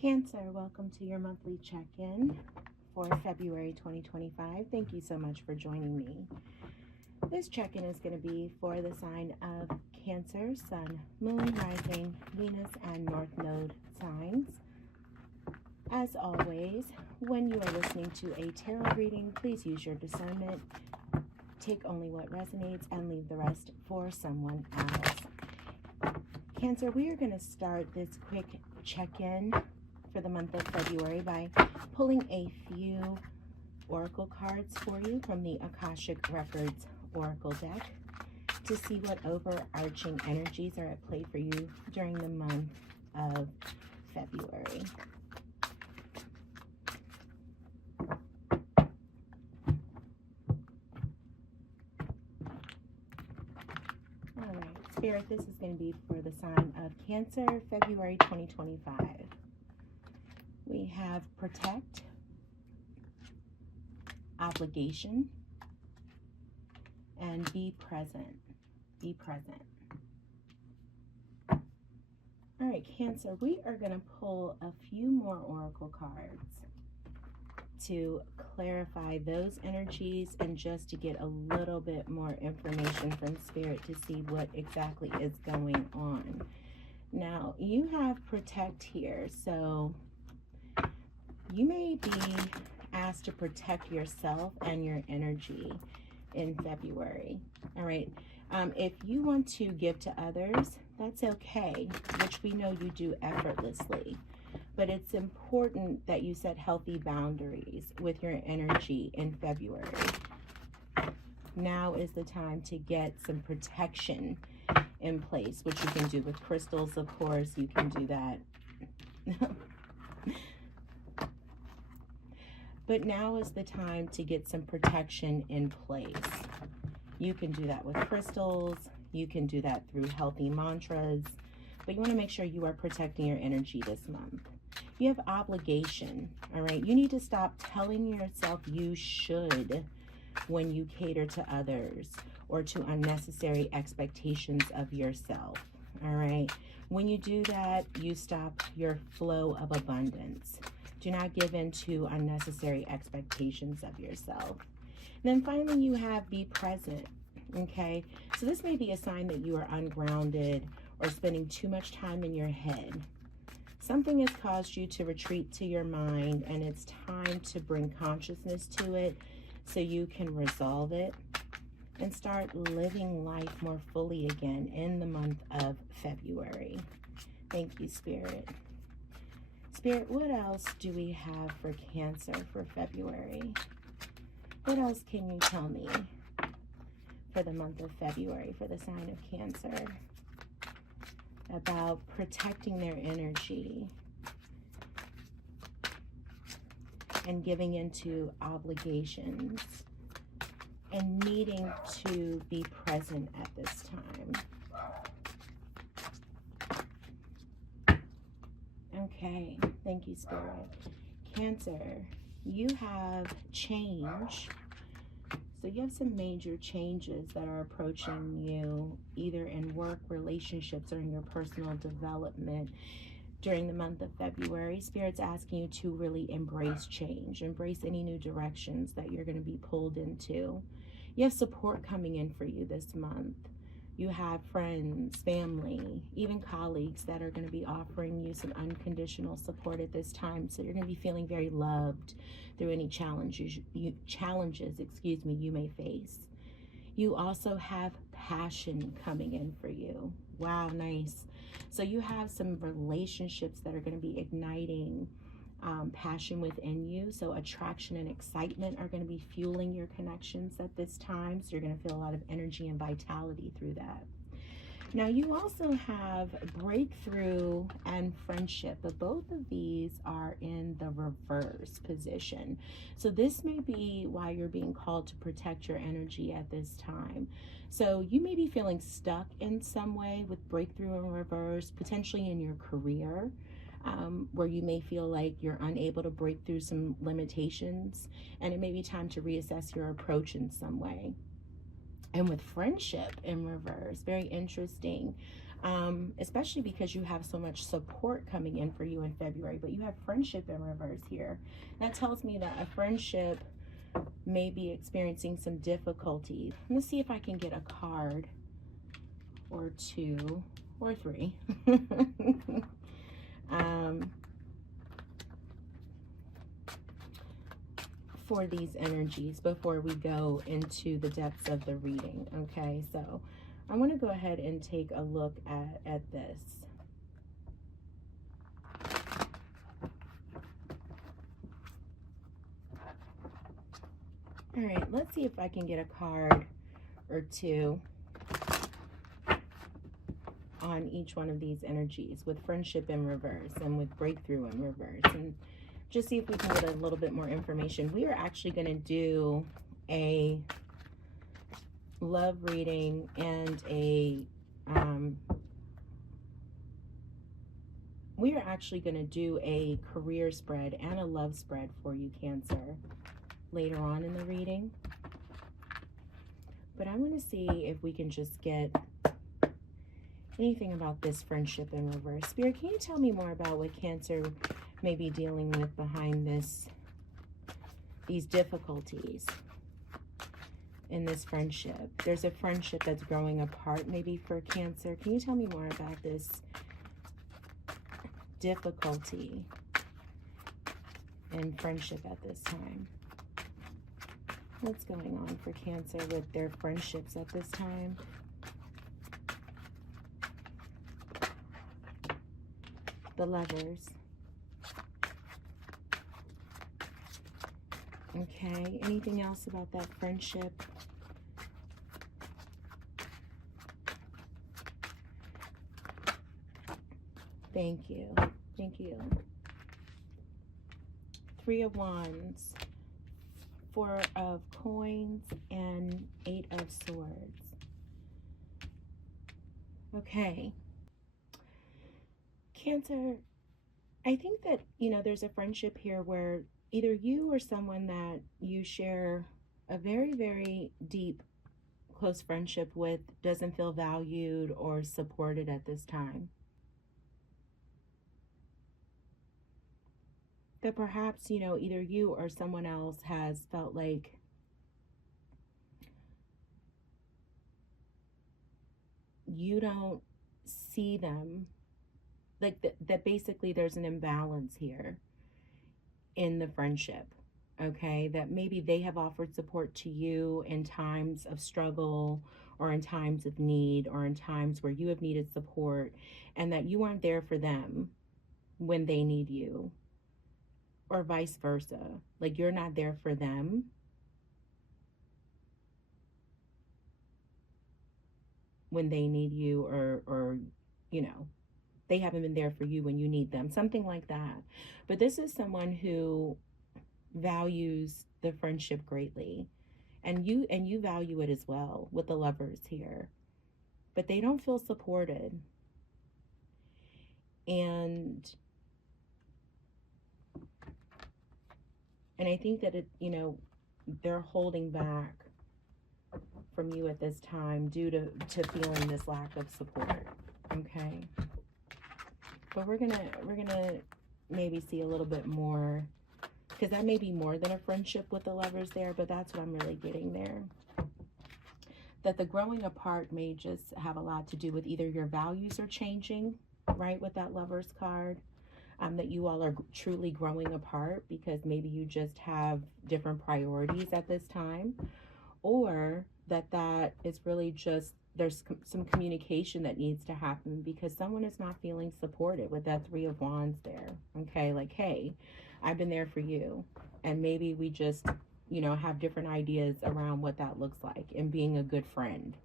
Cancer, welcome to your monthly check-in for February 2025. Thank you so much for joining me. This check-in is going to be for the sign of Cancer, Sun, Moon, Rising, Venus, and North Node signs. As always, when you are listening to a tarot reading, please use your discernment. Take only what resonates and leave the rest for someone else. Cancer, we are going to start this quick check-in for the month of February by pulling a few oracle cards for you from the Akashic Records Oracle deck to see what overarching energies are at play for you during the month of February. All right, Spirit, this is going to be for the sign of Cancer, February 2025. We have protect, obligation, and be present. Be present. All right, Cancer, we are going to pull a few more oracle cards to clarify those energies and just to get a little bit more information from Spirit to see what exactly is going on. Now, you have protect here, so you may be asked to protect yourself and your energy in February. All right. If you want to give to others, that's okay, which we know you do effortlessly. But it's important that you set healthy boundaries with your energy in February. Now is the time to get some protection in place, which you can do with crystals, of course. You can do that. But now is the time to get some protection in place. You can do that with crystals. You can do that through healthy mantras. But you want to make sure you are protecting your energy this month. You have obligation, all right? You need to stop telling yourself you should when you cater to others or to unnecessary expectations of yourself, all right? When you do that, you stop your flow of abundance. Do not give in to unnecessary expectations of yourself. Then finally, you have be present, okay? So this may be a sign that you are ungrounded or spending too much time in your head. Something has caused you to retreat to your mind, and it's time to bring consciousness to it so you can resolve it and start living life more fully again in the month of February. Thank you, Spirit. Spirit, what else do we have for Cancer for February? What else can you tell me for the month of February for the sign of Cancer about protecting their energy and giving into obligations and needing to be present at this time? Okay, thank you, Spirit. Cancer, you have change. So you have some major changes that are approaching you either in work, relationships, or in your personal development during the month of February. Spirit's asking you to really embrace change, embrace any new directions that you're going to be pulled into. You have support coming in for you this month. You have friends, family, even colleagues that are going to be offering you some unconditional support at this time. So you're going to be feeling very loved through any challenges you may face. You also have passion coming in for you. Wow, nice. So you have some relationships that are going to be igniting passion within you. So attraction and excitement are going to be fueling your connections at this time. So you're going to feel a lot of energy and vitality through that. Now you also have breakthrough and friendship, but both of these are in the reverse position. So this may be why you're being called to protect your energy at this time. So you may be feeling stuck in some way with breakthrough in reverse, potentially in your career, where you may feel like you're unable to break through some limitations, and it may be time to reassess your approach in some way. And with friendship in reverse, very interesting. especially because you have so much support coming in for you in February, but you have friendship in reverse here. That tells me that a friendship may be experiencing some difficulty. Let's see if I can get a card or two or three. For these energies before we go into the depths of the reading. Okay, so I want to go ahead and take a look at this. All right, let's see if I can get a card or two on each one of these energies, with friendship in reverse and with breakthrough in reverse, and just see if we can get a little bit more information. We are actually going to do a love reading and a we are actually going to do a career spread and a love spread for you, Cancer, later on in the reading. But I want to see if we can just get anything about this friendship in reverse. Spirit, can you tell me more about what Cancer may be dealing with behind these difficulties in this friendship? There's a friendship that's growing apart maybe for Cancer. Can you tell me more about this difficulty in friendship at this time? What's going on for Cancer with their friendships at this time? The Lovers. Okay, anything else about that friendship? Thank you. Thank you. Three of Wands, Four of Coins, and Eight of Swords. Okay. Cancer, I think that, there's a friendship here where either you or someone that you share a very, very deep, close friendship with doesn't feel valued or supported at this time. That perhaps, either you or someone else has felt like you don't see them, like that basically there's an imbalance here in the friendship. Okay, that maybe they have offered support to you in times of struggle or in times of need or in times where you have needed support, and that you aren't there for them when they need you, or vice versa. Like you're not there for them when they need you, or they haven't been there for you when you need them, something like that. But this is someone who values the friendship greatly, and you value it as well with the Lovers here, but they don't feel supported, and I think that they're holding back from you at this time due to feeling this lack of support. Okay, but we're gonna maybe see a little bit more, because that may be more than a friendship with the Lovers there, but that's what I'm really getting there. That the growing apart may just have a lot to do with either your values are changing, right, with that Lovers card, that you all are truly growing apart because maybe you just have different priorities at this time, or that is really just there's some communication that needs to happen because someone is not feeling supported with that Three of Wands there. Okay, like, hey, I've been there for you, and maybe we just have different ideas around what that looks like and being a good friend,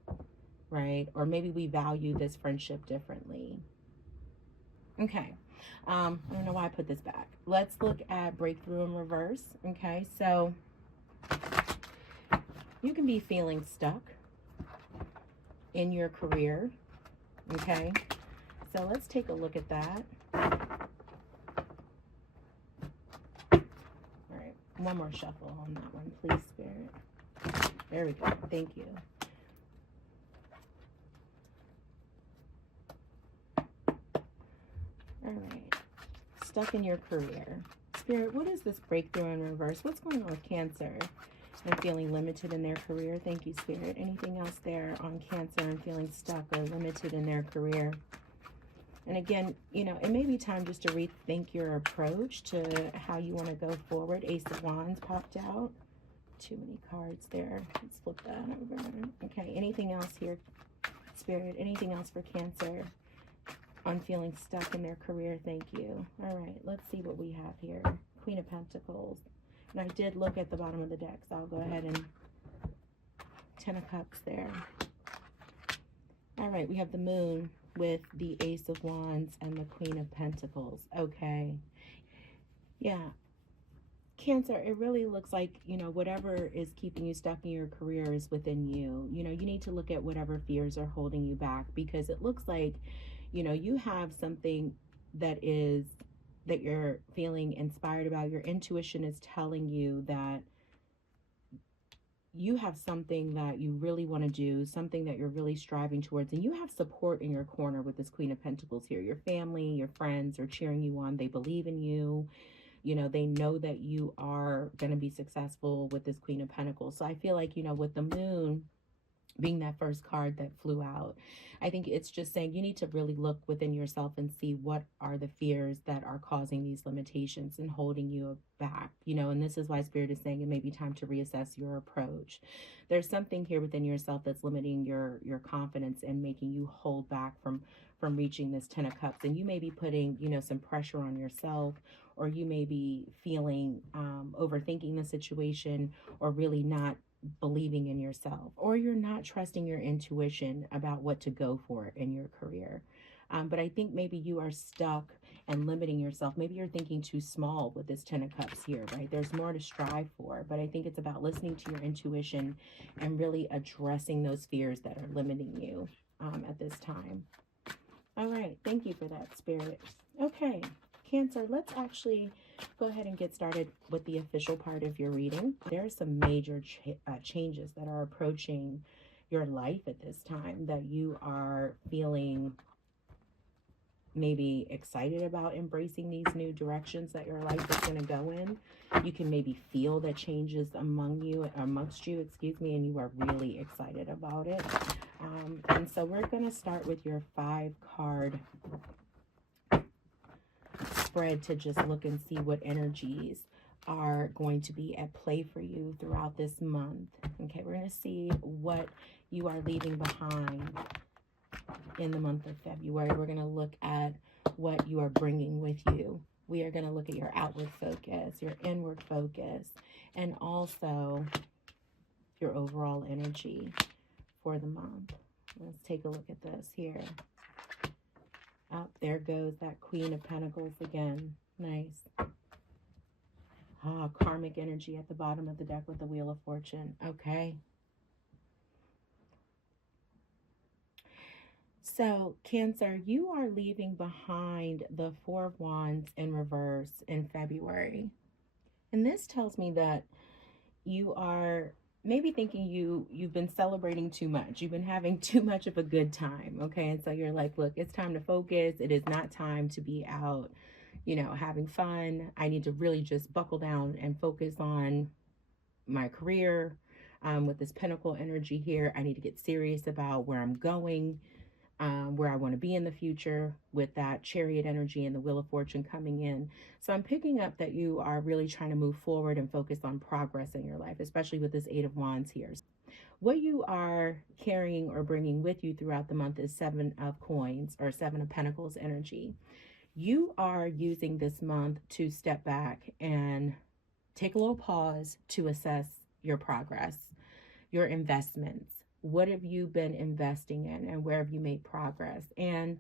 right? Or maybe we value this friendship differently. Okay, I don't know why I put this back. Let's look at breakthrough in reverse. Okay, so you can be feeling stuck in your career. Okay, so let's take a look at that. All right, one more shuffle on that one, please, Spirit. There we go. Thank you. stuck in your career. Spirit, what is this breakthrough in reverse? What's going on with Cancer and feeling limited in their career? Thank you, Spirit. Anything else there on Cancer and feeling stuck or limited in their career? And again, you know, it may be time just to rethink your approach to how you want to go forward. Ace of Wands popped out. Too many cards there. Let's flip that over. Okay, anything else here, Spirit? Anything else for Cancer on feeling stuck in their career? Thank you. All right, let's see what we have here. Queen of Pentacles. And I did look at the bottom of the deck, so I'll go ahead and Ten of Cups there. All right, we have the Moon with the Ace of Wands and the Queen of Pentacles. Okay. Yeah. Cancer, it really looks like, you know, whatever is keeping you stuck in your career is within you. You know, you need to look at whatever fears are holding you back, because it looks like, you know, you have something that you're feeling inspired about. Your intuition is telling you that you have something that you really want to do, something that you're really striving towards, and you have support in your corner with this Queen of Pentacles here. Your family, your friends are cheering you on. They believe in you. You know, they know that you are going to be successful with this Queen of Pentacles. So I feel like, you know, with the Moon being that first card that flew out, I think it's just saying you need to really look within yourself and see what are the fears that are causing these limitations and holding you back, you know. And this is why Spirit is saying it may be time to reassess your approach. There's something here within yourself that's limiting your confidence and making you hold back from reaching this Ten of Cups. And you may be putting, you know, some pressure on yourself, or you may be feeling overthinking the situation, or really not believing in yourself, or you're not trusting your intuition about what to go for in your career. But I think maybe you are stuck and limiting yourself. Maybe you're thinking too small with this Ten of Cups here, right? There's more to strive for, but I think it's about listening to your intuition and really addressing those fears that are limiting you at this time. All right, thank you for that, Spirit. Okay, Cancer, let's actually go ahead and get started with the official part of your reading. There are some major changes that are approaching your life at this time that you are feeling maybe excited about embracing these new directions that your life is going to go in. You can maybe feel the changes amongst you, excuse me, and you are really excited about it. And so we're going to start with your 5-card spread to just look and see what energies are going to be at play for you throughout this month. Okay, we're going to see what you are leaving behind in the month of February. We're going to look at what you are bringing with you. We are going to look at your outward focus, your inward focus, and also your overall energy for the month. Let's take a look at this here. Oh, there goes that Queen of Pentacles again. Nice. Ah, karmic energy at the bottom of the deck with the Wheel of Fortune. Okay. So, Cancer, you are leaving behind the Four of Wands in reverse in February. And this tells me that you are maybe thinking you've been celebrating too much. You've been having too much of a good time, okay? And so you're like, look, it's time to focus. It is not time to be out, you know, having fun. I need to really just buckle down and focus on my career. With this Pentacle energy here, I need to get serious about where I'm going, where I want to be in the future, with that Chariot energy and the Wheel of Fortune coming in. So I'm picking up that you are really trying to move forward and focus on progress in your life, especially with this Eight of Wands here. What you are carrying or bringing with you throughout the month is Seven of Coins or Seven of Pentacles energy. You are using this month to step back and take a little pause to assess your progress, your investments. What have you been investing in, and where have you made progress? And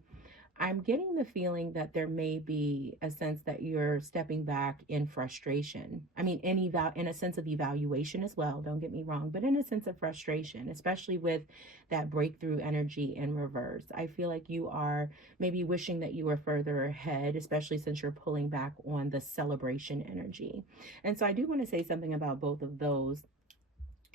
I'm getting the feeling that there may be a sense that you're stepping back in frustration. I mean, in a sense of evaluation as well, don't get me wrong, but in a sense of frustration, especially with that breakthrough energy in reverse. I feel like you are maybe wishing that you were further ahead, especially since you're pulling back on the celebration energy. And so I do want to say something about both of those.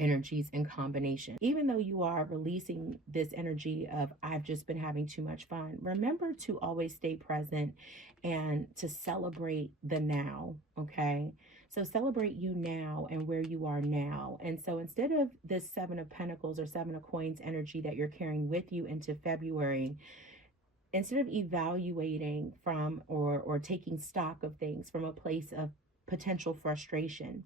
energies in combination. Even though you are releasing this energy of, I've just been having too much fun, remember to always stay present and to celebrate the now, okay? So celebrate you now and where you are now. And so instead of this Seven of Pentacles or Seven of Coins energy that you're carrying with you into February, instead of evaluating from or taking stock of things from a place of potential frustration,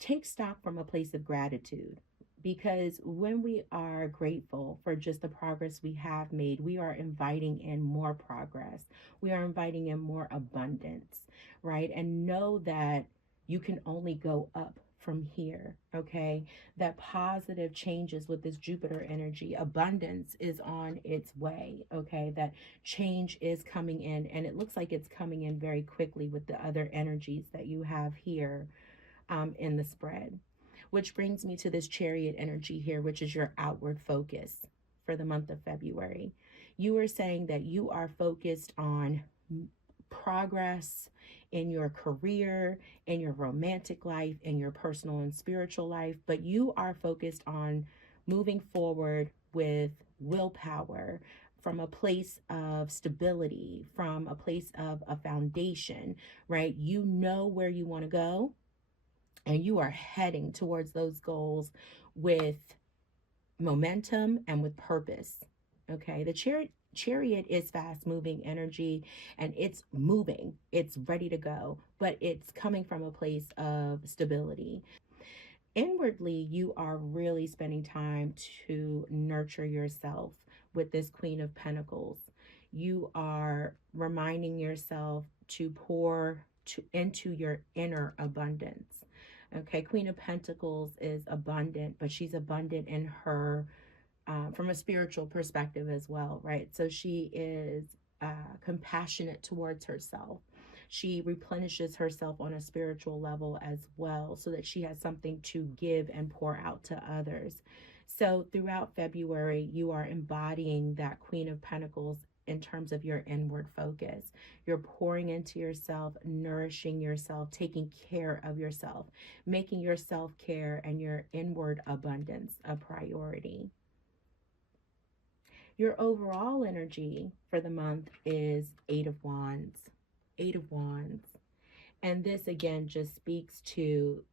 take stock from a place of gratitude. Because when we are grateful for just the progress we have made, we are inviting in more progress. We are inviting in more abundance, right? And know that you can only go up from here, okay? That positive changes with this Jupiter energy. Abundance is on its way, okay? That change is coming in, and it looks like it's coming in very quickly with the other energies that you have here in the spread. Which brings me to this Chariot energy here, which is your outward focus for the month of February. You are saying that you are focused on progress in your career, in your romantic life, in your personal and spiritual life, but you are focused on moving forward with willpower, from a place of stability, from a place of a foundation, right? You know where you want to go, and you are heading towards those goals with momentum and with purpose. Okay, the chariot is fast moving energy, and it's moving, it's ready to go, but it's coming from a place of stability. Inwardly, you are really spending time to nurture yourself with this Queen of Pentacles. You are reminding yourself to pour into your inner abundance. Okay, Queen of Pentacles is abundant, but she's abundant in her, from a spiritual perspective as well, right? So she is compassionate towards herself. She replenishes herself on a spiritual level as well, so that she has something to give and pour out to others. So throughout February, you are embodying that Queen of Pentacles in terms of your inward focus. You're pouring into yourself, nourishing yourself, taking care of yourself, making your self-care and your inward abundance a priority. Your overall energy for the month is Eight of Wands. Eight of Wands. And this again just speaks to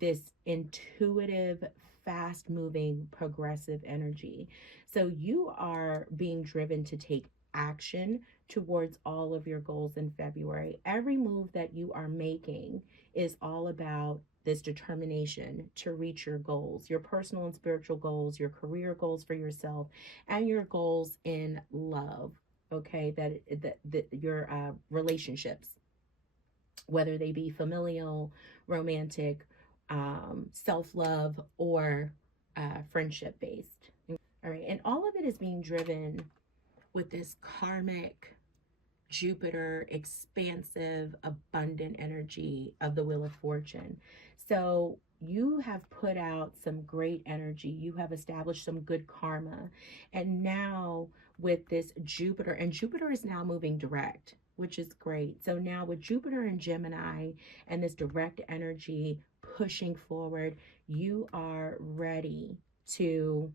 this intuitive, fast moving, progressive energy. So you are being driven to take action towards all of your goals in February. Every move that you are making is all about this determination to reach your goals, your personal and spiritual goals, your career goals for yourself, and your goals in love. Okay, that your relationships, whether they be familial, romantic, self-love, or friendship based. All right, and all of it is being driven with this karmic Jupiter, expansive, abundant energy of the Wheel of Fortune. So you have put out some great energy. You have established some good karma. And now with this Jupiter, and Jupiter is now moving direct, which is great. So now with Jupiter and Gemini and this direct energy pushing forward, you are ready to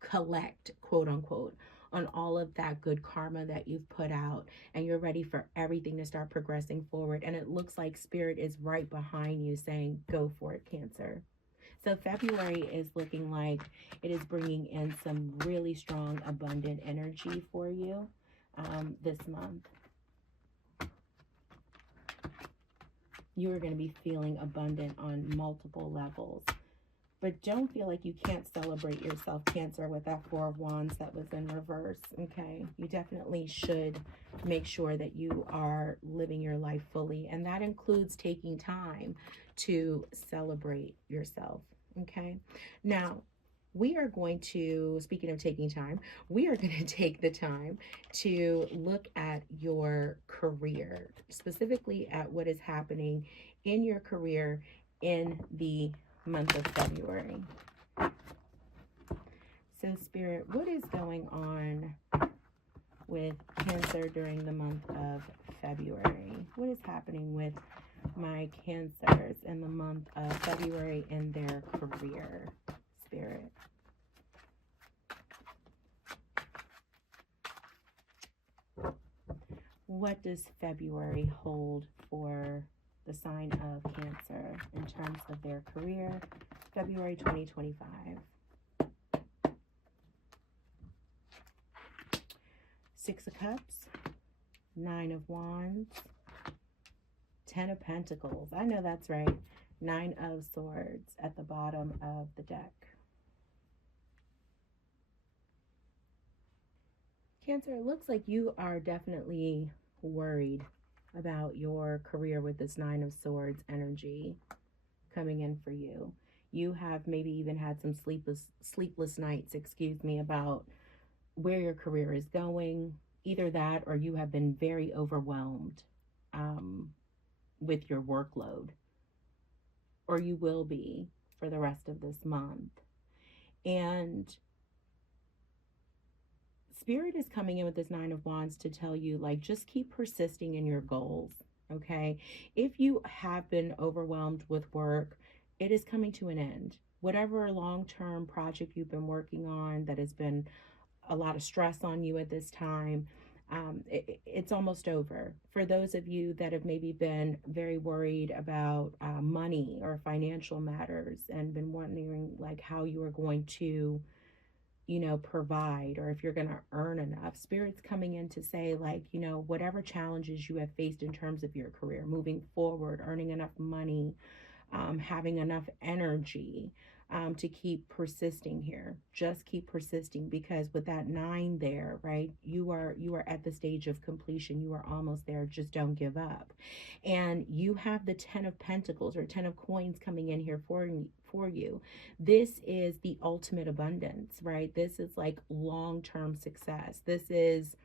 collect, quote unquote, on all of that good karma that you've put out, and you're ready for everything to start progressing forward. And it looks like Spirit is right behind you saying, go for it, Cancer. So February is looking like it is bringing in some really strong, abundant energy for you this month. You are going to be feeling abundant on multiple levels. But don't feel like you can't celebrate yourself, Cancer, with that Four of Wands that was in reverse, okay? You definitely should make sure that you are living your life fully. And that includes taking time to celebrate yourself, okay? Now, we are going to, speaking of taking time, we are going to take the time to look at your career, specifically at what is happening in your career in the month of February. So Spirit, what is going on with Cancer during the month of February? What is happening with my Cancers in the month of February in their career? Spirit. What does February hold for the sign of Cancer in terms of their career? February 2025. Six of Cups, Nine of Wands, Ten of Pentacles. I know that's right. Nine of Swords at the bottom of the deck. Cancer, it looks like you are definitely worried about your career with this Nine of Swords energy coming in for you. You have maybe even had some sleepless nights, about where your career is going. Either that or you have been very overwhelmed with your workload, or you will be for the rest of this month. And Spirit is coming in with this Nine of Wands to tell you, like, just keep persisting in your goals, okay? If you have been overwhelmed with work, it is coming to an end. Whatever long-term project you've been working on that has been a lot of stress on you at this time, it's almost over. For those of you that have maybe been very worried about money or financial matters and been wondering like how you are going to provide, or if you're going to earn enough, Spirit's coming in to say, like, whatever challenges you have faced in terms of your career, moving forward, earning enough money, having enough energy to keep persisting here. Just keep persisting, because with that nine there, right, you are at the stage of completion. You are almost there. Just don't give up. And you have the Ten of Pentacles or Ten of Coins coming in here for you. This is the ultimate abundance, right? This is like long-term success. This is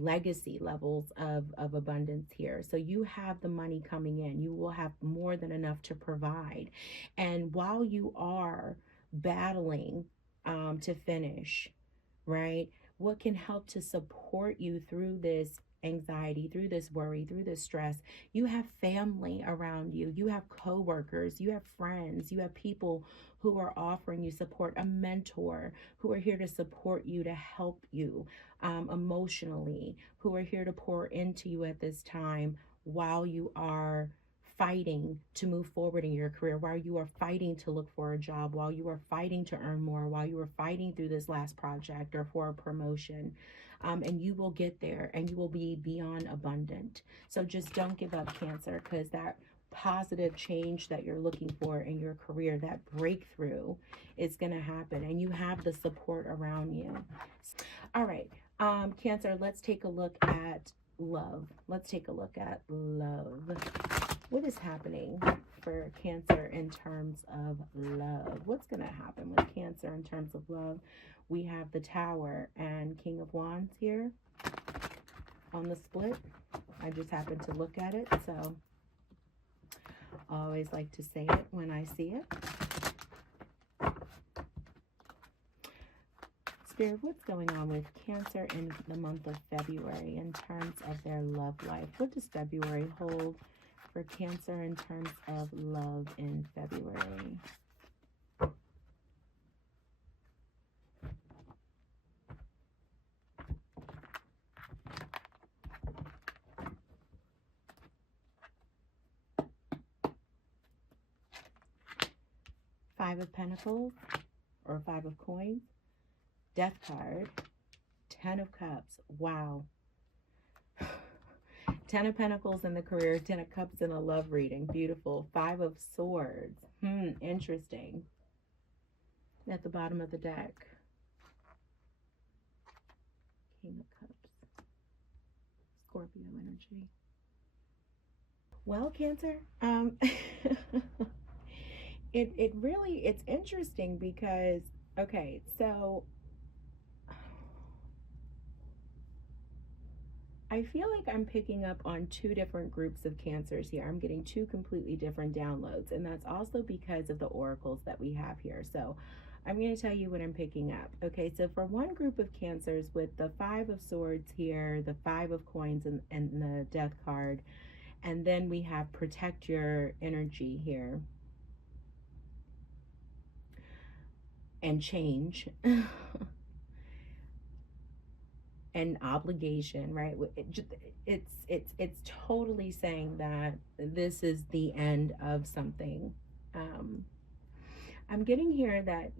legacy levels of abundance here. So you have the money coming in. You will have more than enough to provide. And while you are battling to finish, right, what can help to support you through this anxiety, through this worry, through this stress? You have family around you. You have coworkers, you have friends, you have people who are offering you support, a mentor who are here to support you, to help you emotionally, who are here to pour into you at this time while you are fighting to move forward in your career, while you are fighting to look for a job, while you are fighting to earn more, while you are fighting through this last project or for a promotion. And you will get there, and you will be beyond abundant. So just don't give up, Cancer, because that positive change that you're looking for in your career, that breakthrough, is going to happen, and you have the support around you. All right, Cancer, let's take a look at love. Let's take a look at love. What is happening for Cancer in terms of love? What's going to happen with Cancer in terms of love? We have the Tower and King of Wands here on the split. I just happened to look at it, so I always like to say it when I see it. Spirit, what's going on with Cancer in the month of February in terms of their love life? What does February hold for Cancer in terms of love in February? Five of Pentacles or Five of Coins, Death card, Ten of Cups. Wow. 10 of Pentacles in the career, 10 of Cups in a love reading. Beautiful. Five of Swords. Interesting. At the bottom of the deck, King of Cups. Scorpio energy. Well, Cancer, it really, it's interesting because, okay, so I feel like I'm picking up on two different groups of Cancers here. I'm getting two completely different downloads, and that's also because of the oracles that we have here. So I'm going to tell you what I'm picking up. Okay, so for one group of Cancers with the Five of Swords here, the Five of Coins, and the Death card, and then we have Protect Your Energy here. and change and obligation, right? It's totally saying that this is the end of something. um I'm getting here that,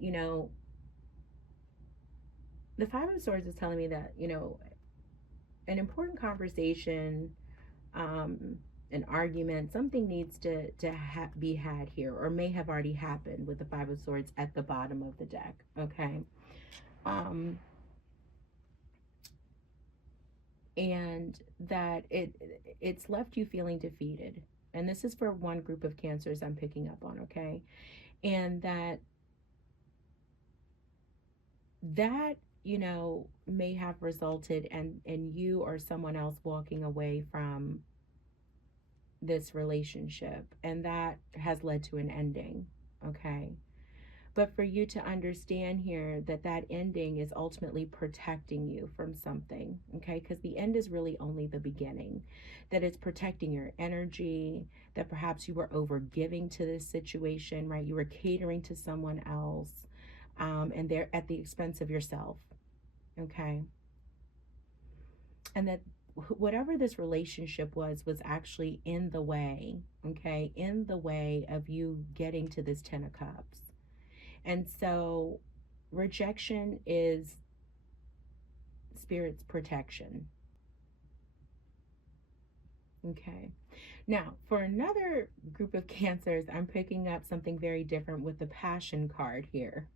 the Five of Swords is telling me that, an important conversation, um an argument, something needs to be had here, or may have already happened with the Five of Swords at the bottom of the deck. Okay. um and that it's left you feeling defeated, and this is for one group of cancers I'm picking up on. Okay. And that may have resulted in you or someone else walking away from this relationship, and that has led to an ending. Okay. But for you to understand here that that ending is ultimately protecting you from something. Okay. Because the end is really only the beginning, that it's protecting your energy, that perhaps you were over giving to this situation, right? You were catering to someone else, and they're at the expense of yourself. Okay. And that whatever this relationship was actually in the way. Okay. In the way of you getting to this 10 of Cups. And so rejection is Spirit's protection. Okay. Now, for another group of cancers, I'm picking up something very different with the Passion card here.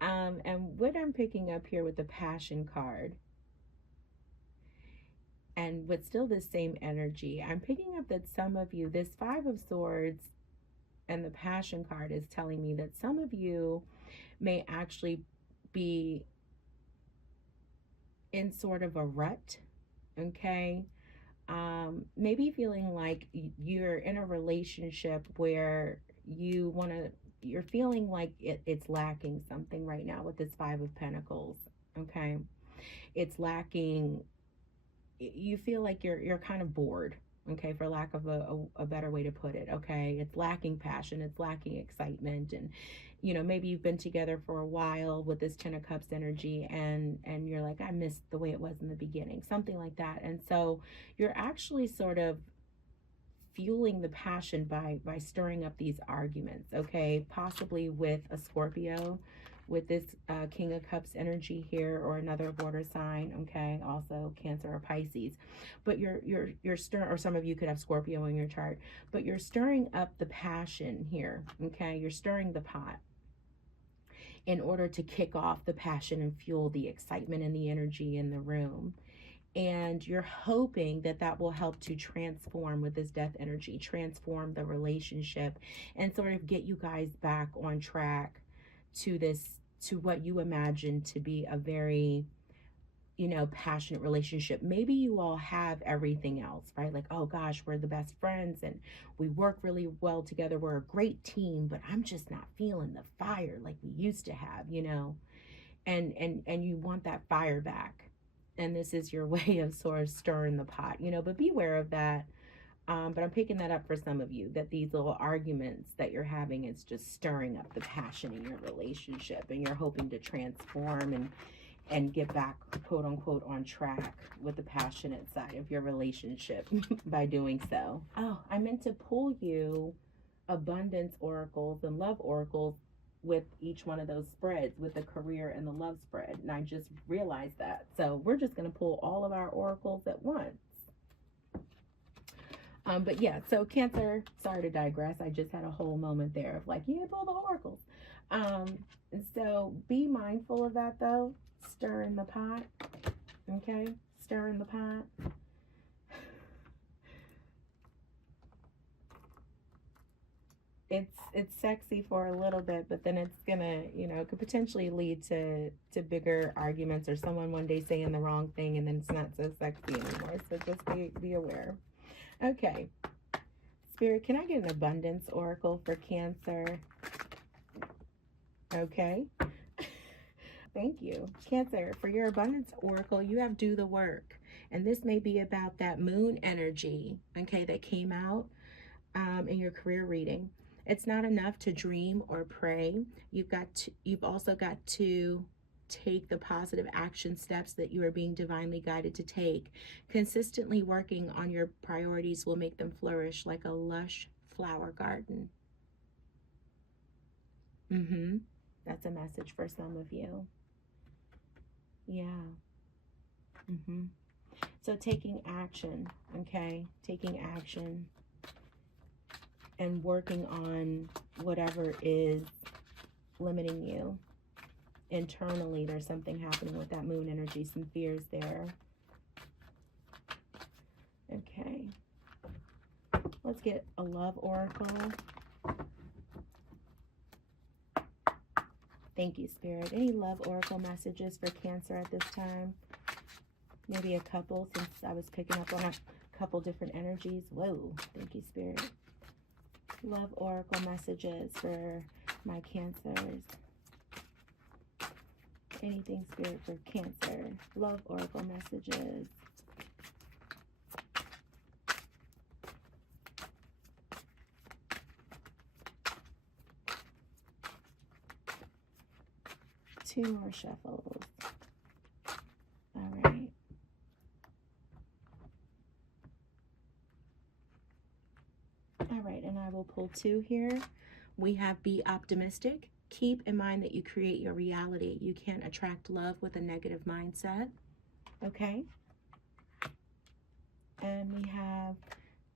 And what I'm picking up here with the Passion card, and with still the same energy, I'm picking up that some of you, this Five of Swords and the Passion card is telling me that some of you may actually be in sort of a rut. Okay. Maybe feeling like you're in a relationship where you're feeling like it's lacking something right now with this Five of Pentacles. Okay. It's lacking, you feel like you're kind of bored. Okay, for lack of a better way to put it. Okay, it's lacking passion, it's lacking excitement, and maybe you've been together for a while with this 10 of Cups energy, and you're like, I missed the way it was in the beginning, something like that. And so you're actually sort of fueling the passion by stirring up these arguments. Okay, possibly with a Scorpio, with this King of Cups energy here, or another water sign. Okay, also Cancer or Pisces. But you're stirring, or some of you could have Scorpio in your chart, but you're stirring up the passion here. Okay, you're stirring the pot in order to kick off the passion and fuel the excitement and the energy in the room. And you're hoping that that will help to transform, with this Death energy, transform the relationship and sort of get you guys back on track to what you imagine to be a very passionate relationship. Maybe you all have everything else, right? Like, oh gosh, we're the best friends and we work really well together, we're a great team, but I'm just not feeling the fire like we used to have, and you want that fire back. And this is your way of sort of stirring the pot, but beware of that. But I'm picking that up for some of you, that these little arguments that you're having is just stirring up the passion in your relationship, and you're hoping to transform and get back, quote unquote, on track with the passionate side of your relationship by doing so. Oh, I meant to pull you abundance oracles and love oracles with each one of those spreads, with the career and the love spread, and I just realized that. So we're just going to pull all of our oracles at once. But yeah, so Cancer, sorry to digress, I just had a whole moment there of like, you pull the oracles. And so be mindful of that though. Stir in the pot. Okay, stir in the pot. It's sexy for a little bit, but then it's gonna, could potentially lead to bigger arguments, or someone one day saying the wrong thing and then it's not so sexy anymore. So just be aware. Okay, Spirit, can I get an abundance oracle for Cancer? Okay. Thank you. Cancer, for your abundance oracle, you have do the work. And this may be about that moon energy, okay, that came out in your career reading. It's not enough to dream or pray. You've also got to take the positive action steps that you are being divinely guided to take. Consistently working on your priorities will make them flourish like a lush flower garden. That's a message for some of you. Yeah. So taking action, okay? Taking action and working on whatever is limiting you. Internally, there's something happening with that moon energy, some fears there. Okay. Let's get a love oracle. Thank you, Spirit. Any love oracle messages for Cancer at this time? Maybe a couple, since I was picking up on a couple different energies. Whoa, thank you, Spirit. Love oracle messages for my Cancers. Anything, Spirit, for Cancer. Love oracle messages. Two more shuffles. All right. All right, and I will pull two here. We have be optimistic. Keep in mind that you create your reality. You can't attract love with a negative mindset. Okay. And we have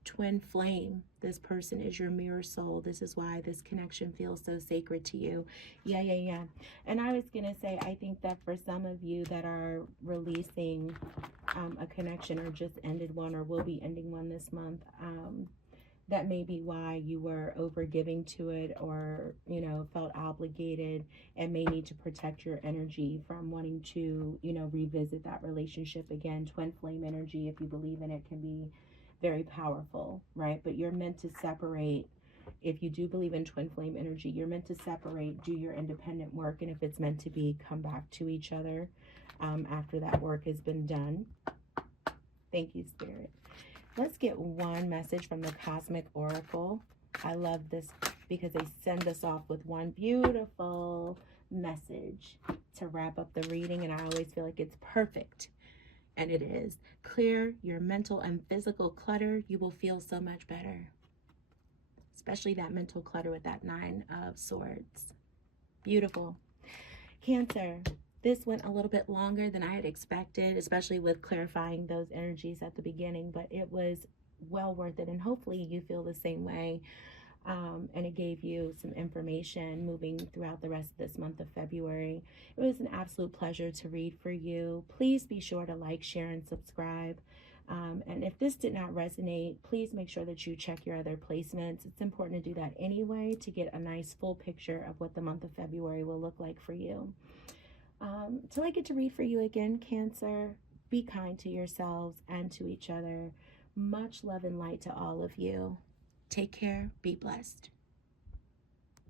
twin flame. This person is your mirror soul. This is why this connection feels so sacred to you. Yeah. And I was going to say, I think that for some of you that are releasing a connection or just ended one or will be ending one this month, that may be why you were over giving to it, or, you know, felt obligated and may need to protect your energy from wanting to, you know, revisit that relationship again. Twin flame energy, if you believe in it, can be very powerful, right? But you're meant to separate. If you do believe in twin flame energy, you're meant to separate, do your independent work, and if it's meant to be, come back to each other after that work has been done. Thank you, Spirit. Let's get one message from the Cosmic Oracle. I love this because they send us off with one beautiful message to wrap up the reading, and I always feel like it's perfect. And it is. Clear your mental and physical clutter. You will feel so much better. Especially that mental clutter with that 9 of Swords. Beautiful. Cancer. This went a little bit longer than I had expected, especially with clarifying those energies at the beginning, but it was well worth it, and hopefully you feel the same way. And it gave you some information moving throughout the rest of this month of February. It was an absolute pleasure to read for you. Please be sure to like, share, and subscribe. And if this did not resonate, please make sure that you check your other placements. It's important to do that anyway to get a nice full picture of what the month of February will look like for you. Till I get to read for you again, Cancer, be kind to yourselves and to each other. Much love and light to all of you. Take care. Be blessed.